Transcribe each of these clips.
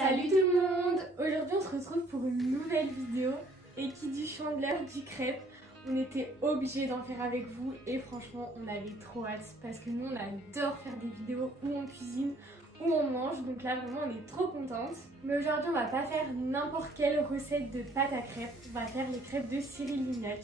Salut tout le monde! Aujourd'hui on se retrouve pour une nouvelle vidéo et qui dit chandeleur dit crêpe. On était obligés d'en faire avec vous et franchement on avait trop hâte parce que nous on adore faire des vidéos où on cuisine, où on mange, donc là vraiment on est trop contente. Mais aujourd'hui on va pas faire n'importe quelle recette de pâte à crêpes, on va faire les crêpes de Cyril Lignac.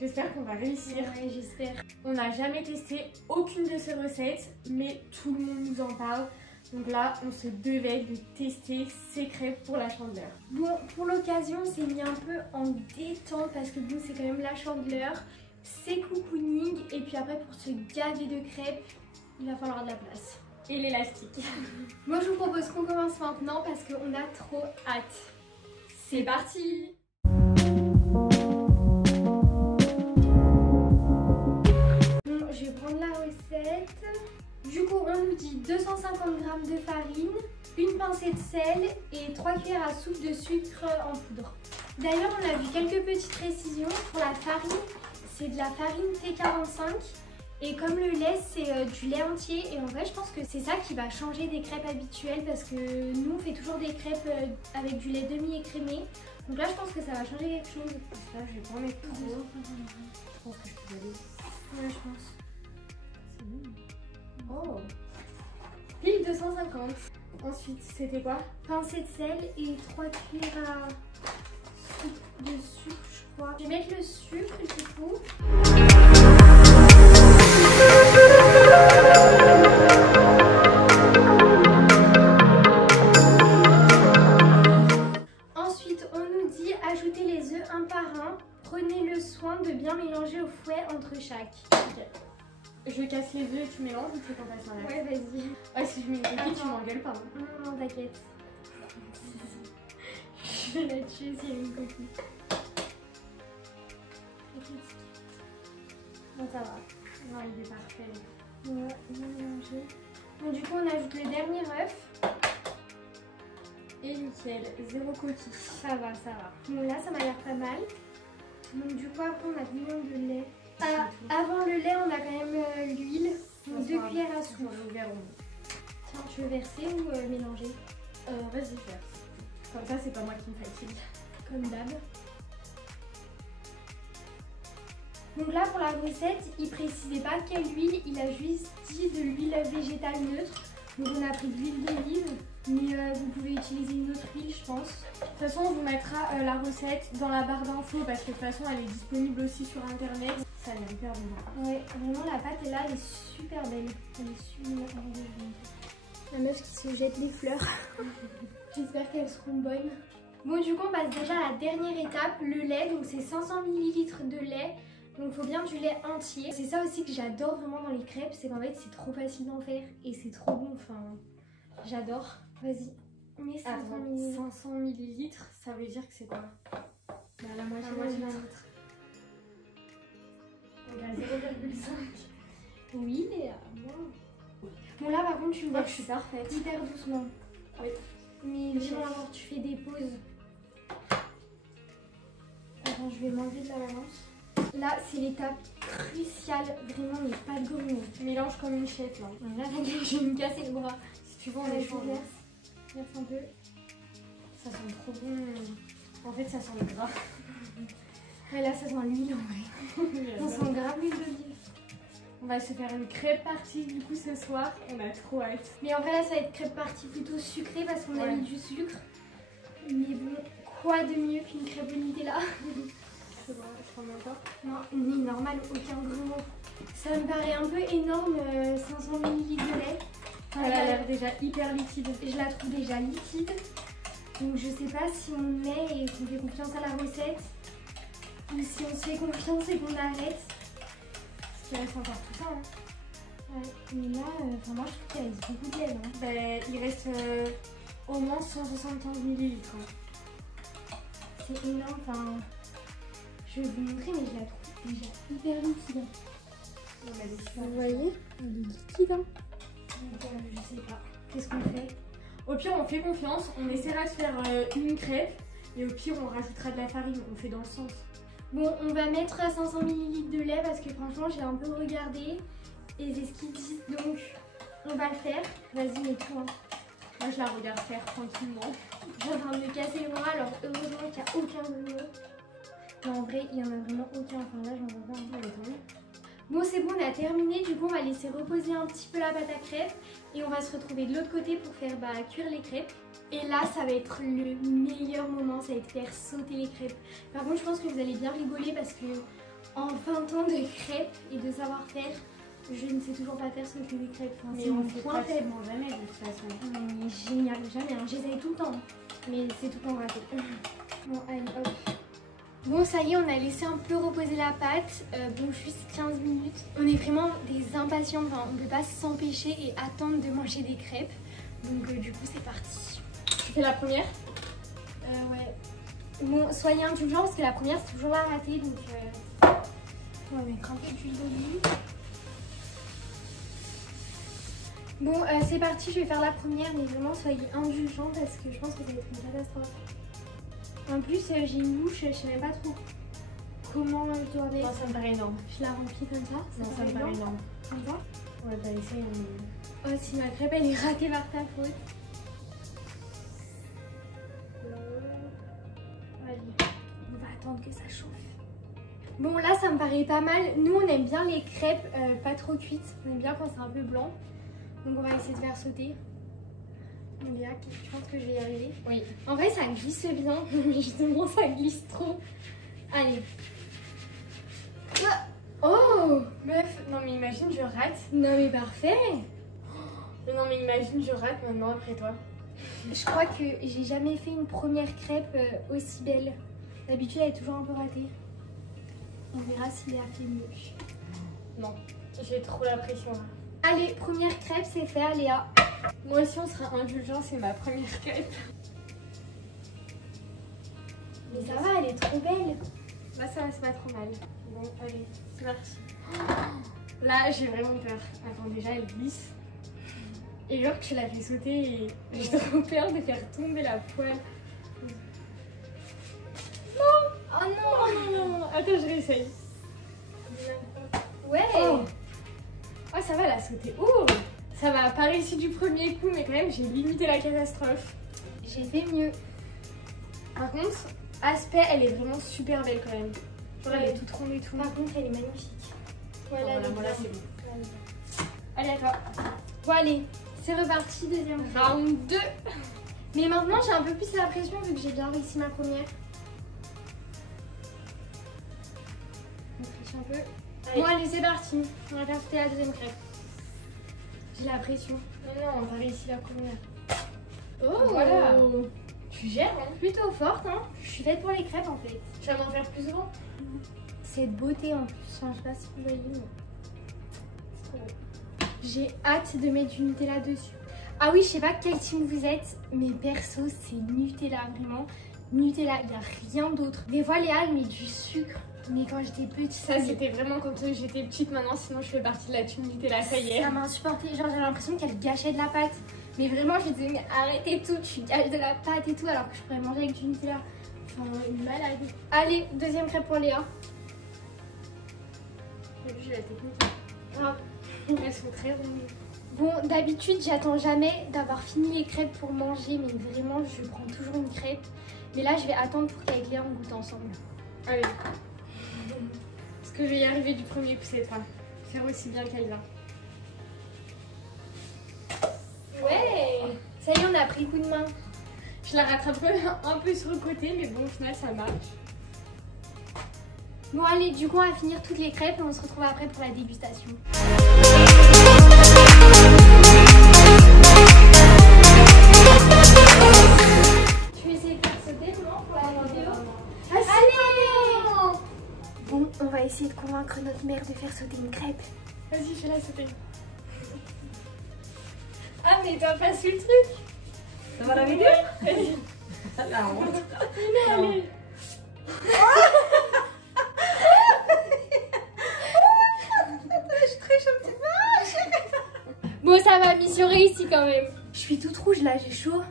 J'espère qu'on va réussir. Ouais, j'espère. On n'a jamais testé aucune de ces recettes mais tout le monde nous en parle. Donc là, on se devait de tester ces crêpes pour la chandeleur. Bon, pour l'occasion, c'est mis un peu en détente parce que bon, c'est quand même la chandeleur, c'est cocooning et puis après pour se gaver de crêpes, il va falloir de la place. Et l'élastique. Moi, je vous propose qu'on commence maintenant parce qu'on a trop hâte. C'est parti! Bon, je vais prendre la recette. Du coup, on nous dit 250 g de farine, une pincée de sel et 3 cuillères à soupe de sucre en poudre. D'ailleurs, on a vu quelques petites précisions. Pour la farine, c'est de la farine T45 et comme le lait, c'est du lait entier. Et en vrai, je pense que c'est ça qui va changer des crêpes habituelles parce que nous, on fait toujours des crêpes avec du lait demi-écrémé. Donc là, je pense que ça va changer quelque chose. Ça, je vais pas en mettre trop. Je pense que je peux y aller. Ouais, je pense. C'est bon. Oh! Pile 250. Ensuite, c'était quoi? Pincée de sel et 3 cuillères à soupe de sucre, je crois. Je vais mettre le sucre du coup. Ensuite, on nous dit ajouter les œufs un par un. Prenez le soin de bien mélanger au fouet entre chaque. Ok. Je casse les œufs et tu mélanges ou tu fais ton passion là? Ouais, vas-y. Ouais, si je mets une coquille, tu m'engueules pas. Non, t'inquiète. Je vais la tuer s'il y a une coquille. Bon, ça va. Non, il est parfait. Ouais, bien mélangé. Bon, du coup, on ajoute le dernier œuf. Et nickel, zéro coquille. Ça va, ça va. Bon, là, ça m'a l'air pas mal. Donc, du coup, après, on a besoin de lait. Avant le lait, on a quand même l'huile. Donc, 2 cuillères à soupe. Tiens, tu veux verser ou mélanger? Vas-y, verse. Comme ça, c'est pas moi qui me fatigue. Comme d'hab. Donc là, pour la recette, il précisait pas quelle huile. Il a juste dit de l'huile végétale neutre. Donc on a pris de l'huile d'olive, mais vous pouvez utiliser une autre huile, je pense. De toute façon, on vous mettra la recette dans la barre d'infos parce que de toute façon, elle est disponible aussi sur internet. Ça a l'air hyper bon. Ouais, vraiment la pâte est là, elle est super belle. Elle est super belle. La meuf qui se jette les fleurs. J'espère qu'elles seront bonnes. Bon, du coup, on passe déjà à la dernière étape, le lait. Donc c'est 500 ml de lait. Donc il faut bien du lait entier. C'est ça aussi que j'adore vraiment dans les crêpes, c'est qu'en fait c'est trop facile d'en faire et c'est trop bon, enfin j'adore. Vas-y, mets 500 ml. 500 ml, ça veut dire que c'est quoi? Bah, la moitié d'un litre. Donc à 0,5. Oui, Léa, wow. Bon là par contre tu vois que je suis parfaite. Hyper doucement. Oui. Mais vraiment alors tu fais des pauses. Attends, je vais m'enlever de la balance. Là, c'est l'étape cruciale, vraiment, mais pas de gomme. Mélange comme une chef là. Là, je vais me casser le bras. Si tu veux, on échange. Verse un peu. Ça sent trop bon. En fait, ça sent le gras. Ouais, là, ça sent l'huile en vrai. On sent grave l'huile d'olive. On va se faire une crêpe partie du coup ce soir. On a trop hâte. Mais en vrai, là, ça va être crêpe partie plutôt sucrée parce qu'on a mis du sucre. Mais bon, quoi de mieux qu'une crêpe au Nutella? Je prends encore. Non, ni normal, aucun gros. Ça me paraît un peu énorme, 500 ml de lait. Elle a l'air déjà hyper liquide. Je la trouve déjà liquide. Donc je sais pas si on met et qu'on fait confiance à la recette. Ou si on se fait confiance et qu'on arrête. Parce qu'il reste encore tout ça. Hein. Ouais, mais là, moi je trouve qu'il reste beaucoup de lait. Hein. Ben, il reste au moins 175 ml. C'est énorme, enfin... Je vais vous montrer, mais je la trouve déjà hyper liquide. Vous voyez? Elle est liquide. Hein. Donc, je sais pas. Qu'est-ce qu'on fait? Au pire, on fait confiance. On essaiera de faire une crêpe. Et au pire, on rajoutera de la farine. On fait dans le sens. Bon, on va mettre 500 ml de lait parce que franchement, j'ai un peu regardé. Et c'est ce qu'ils disent. Donc, on va le faire. Vas-y, mets tout. Hein. Moi je la regarde faire tranquillement. Je suis en train de me casser le bras, alors heureusement qu'il n'y a aucun rouleau. Non, en vrai, il n'y en a vraiment aucun. Enfin là, j'en vois pas. Bon, c'est bon, on a terminé. Du coup, on va laisser reposer un petit peu la pâte à crêpes. Et on va se retrouver de l'autre côté pour faire cuire les crêpes. Et là, ça va être le meilleur moment, ça va être faire sauter les crêpes. Par contre, je pense que vous allez bien rigoler parce que en 20 ans de crêpes et de savoir-faire, je ne sais toujours pas faire sauter des crêpes. Enfin, Mais c'est on mon fait point faible. jamais de toute façon. Mais génial, jamais, hein. J'essaye tout le temps, mais c'est tout le temps raté. Bon, allez, hop. Bon, ça y est, on a laissé un peu reposer la pâte, bon, juste 15 minutes. On est vraiment des impatients, enfin, on ne peut pas s'empêcher et attendre de manger des crêpes. Donc, du coup, c'est parti. Tu fais la première? Ouais. Bon, soyez indulgents parce que la première, c'est toujours la ratée, donc on va mettre un peu d'huile d'olive. Bon, c'est parti, je vais faire la première, mais vraiment, soyez indulgents parce que je pense que ça va être une catastrophe. En plus, j'ai une bouche, je sais même pas trop comment je dois mettre. Non, ça me paraît énorme. Je la remplis comme ça. Non, ça me paraît énorme. Comme ça. Ouais, bah essaye. Oh, si ma crêpe elle est ratée par ta faute. Allez, on va attendre que ça chauffe. Bon, là, ça me paraît pas mal. Nous, on aime bien les crêpes pas trop cuites. On aime bien quand c'est un peu blanc. Donc, on va essayer de faire sauter. Léa, je pense que je vais y arriver. Oui. En vrai, ça glisse bien, mais justement, ça glisse trop. Allez. Oh! Meuf, non mais imagine, je rate. Non, mais parfait! Non mais imagine, je rate maintenant après toi. Je crois que j'ai jamais fait une première crêpe aussi belle. D'habitude, elle est toujours un peu ratée. On verra si Léa fait mieux. Non, j'ai trop la pression là. Allez, première crêpe, c'est fait, Léa. Moi aussi, on sera indulgent, c'est ma première crêpe. Mais ça va, elle est trop belle. Là, ça va, c'est pas trop mal. Bon, allez, c'est parti. Là, j'ai vraiment peur. Attends, déjà, elle glisse. Et genre que tu l'as fait sauter et j'ai trop peur de faire tomber la poêle. Oh non! Non, non, attends, je réessaye. Ouais! Oh, oh ça va, elle a sauté. Oh, ça m'a pas réussi du premier coup, mais quand même, j'ai limité la catastrophe. J'ai fait mieux. Par contre, aspect, elle est vraiment super belle quand même. Genre, elle est toute ronde et tout. Par contre, elle est magnifique. Voilà, Voilà, c'est bon. Allez, à toi. Bon, allez, c'est reparti, deuxième crêpe. Round 2. Mais maintenant, j'ai un peu plus la pression vu que j'ai bien réussi ma première. On triche un peu. Allez. Bon, allez, c'est parti. On va faire sauter la deuxième crêpe. J'ai la pression. Non, non, t'as réussi la première. Oh, Voilà. Tu gères, hein. Plutôt forte, hein. Je suis faite pour les crêpes en fait. Tu vas m'en faire plus souvent? Cette beauté en plus. Enfin, je sais pas si vous voyez, mais c'est trop beau. J'ai hâte de mettre du Nutella dessus. Ah oui, je sais pas quel team vous êtes, mais perso, c'est Nutella, vraiment. Nutella, il n'y a rien d'autre. Des fois, Léa, elle met du sucre. Mais quand j'étais petite, Ça, c'était vraiment quand j'étais petite. Maintenant, sinon, je fais partie de la team Nutella, ça y est. Ça m'a insupporté. Genre, j'avais l'impression qu'elle gâchait de la pâte. Mais vraiment, je disais, mais arrêtez tout, tu gâches de la pâte et tout, alors que je pourrais manger avec du Nutella. Enfin, une malade. Allez, deuxième crêpe pour Léa. J'ai la technique. Ah. Elles sont très rondes. Bon, d'habitude, j'attends jamais d'avoir fini les crêpes pour manger, mais vraiment, je prends toujours une crêpe. Mais là, je vais attendre pour qu'avec Léa, on goûte ensemble. Allez. Parce que je vais y arriver du premier coup cette fois. Faire aussi bien qu'elle va. Ouais! Ça y est, on a pris coup de main. Je la rattrape un peu sur le côté, mais bon, au final, ça marche. Bon, allez, du coup, on va finir toutes les crêpes et on se retrouve après pour la dégustation. Tu veux essayer de faire sauter, non, pour la vidéo? Allez! Bon, on va essayer de convaincre notre mère de faire sauter une crêpe. Vas-y, fais-la sauter. Ah, mais t'as pas su le truc. Ça va la vidéo? Vas-y. La honte. Allez. Je triche un petit peu. Bon, ça va, mission réussie quand même. Je suis toute rouge là, j'ai chaud.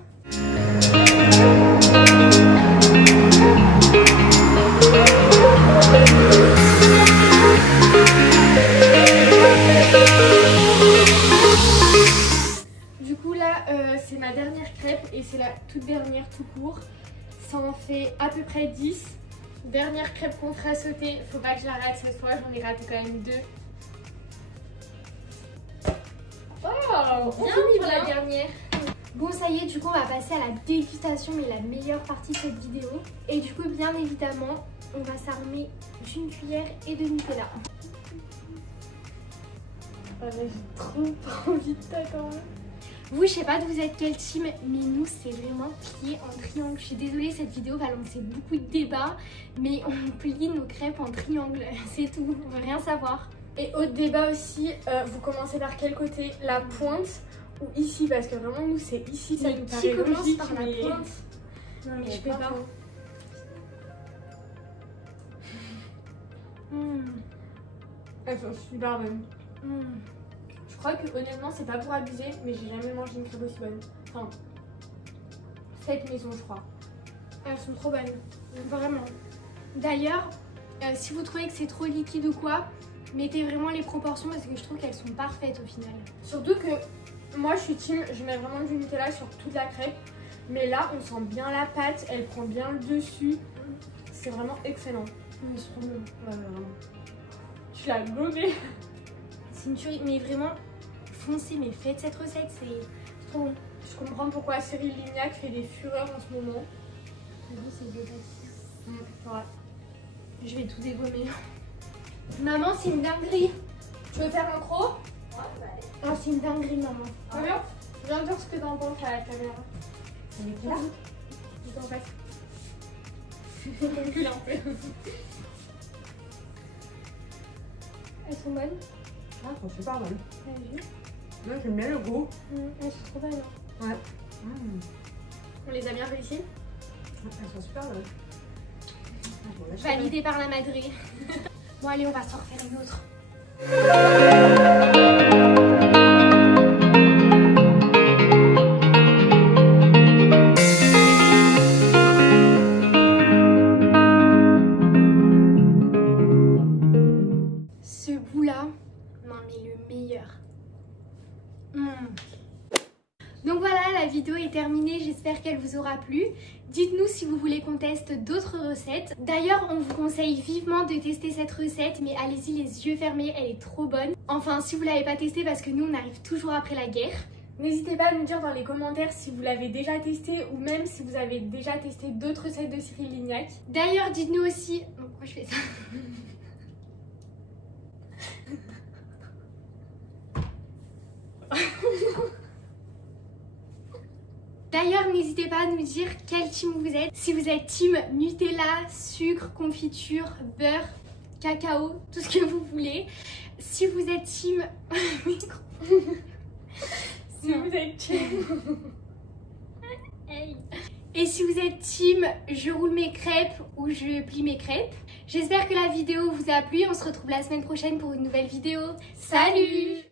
Du coup là, c'est ma dernière toute dernière tout court. Ça en fait à peu près 10. Dernière crêpe qu'on fera sauter. Faut pas que je la rate cette fois, j'en ai raté quand même 2. Oh, Bien pour la dernière. Bon, ça y est, du coup, on va passer à la dégustation, mais la meilleure partie de cette vidéo. Et du coup, bien évidemment, on va s'armer d'une cuillère et de Nutella. Ah, j'ai trop pas envie de t'attendre. Vous, je sais pas d'où vous êtes quel team, mais nous, c'est vraiment plié en triangle. Je suis désolée, cette vidéo va lancer beaucoup de débats, mais on plie nos crêpes en triangle. C'est tout, on veut rien savoir. Et autre débat aussi, vous commencez par quel côté? La pointe ou ici? Parce que vraiment, nous, c'est ici, ça Mais nous qui paraît commence logique, par la mais... pointe? Non, Mais je peux pas. Elles sont super bonnes. Mmh. Je crois que honnêtement, c'est pas pour abuser, mais j'ai jamais mangé une crêpe aussi bonne. Enfin, faite maison, je crois. Elles sont trop bonnes, vraiment. D'ailleurs, si vous trouvez que c'est trop liquide ou quoi, mettez vraiment les proportions parce que je trouve qu'elles sont parfaites au final. Surtout que moi, je suis team, je mets vraiment du Nutella sur toute la crêpe. Mais là, on sent bien la pâte, elle prend bien le dessus. C'est vraiment excellent. C'est trop bon. Ouais, vraiment. Tu l'as gobé. C'est une tuerie, mais vraiment, foncez, mais faites cette recette, c'est trop bon. Je comprends pourquoi Cyril Lignac fait des fureurs en ce moment. C'est dégueulasse. Ouais. Je vais tout dégommer. Maman, c'est une dinguerie. Tu veux faire un croc? Oh, c'est une dinguerie, maman. Viens dire ce que t'en penses à la caméra. Elle est qui là? Je t'en passe. Recule un peu. Elles sont bonnes. Ah, elles sont super bonnes. T'as vu? Moi, j'aime bien le goût. Elles sont trop bonnes. Ouais. On les a bien réussi. Elles sont super bonnes. Validé par la madrée. Bon, allez, on va s'en refaire une autre. Ce goût-là, non mais le meilleur. Donc voilà, la vidéo est terminée, j'espère qu'elle vous aura plu. Dites-nous si vous voulez qu'on teste d'autres recettes. D'ailleurs, on vous conseille vivement de tester cette recette, mais allez-y les yeux fermés, elle est trop bonne. Enfin, si vous l'avez pas testée, parce que nous, on arrive toujours après la guerre. N'hésitez pas à nous dire dans les commentaires si vous l'avez déjà testé ou même si vous avez déjà testé d'autres recettes de Cyril Lignac. D'ailleurs, dites-nous aussi... Pourquoi je fais ça? D'ailleurs, n'hésitez pas à nous dire quel team vous êtes. Si vous êtes team Nutella, sucre, confiture, beurre, cacao, tout ce que vous voulez. Si vous êtes team... Si vous êtes team... Et si vous êtes team je roule mes crêpes ou je plie mes crêpes. J'espère que la vidéo vous a plu. On se retrouve la semaine prochaine pour une nouvelle vidéo. Salut!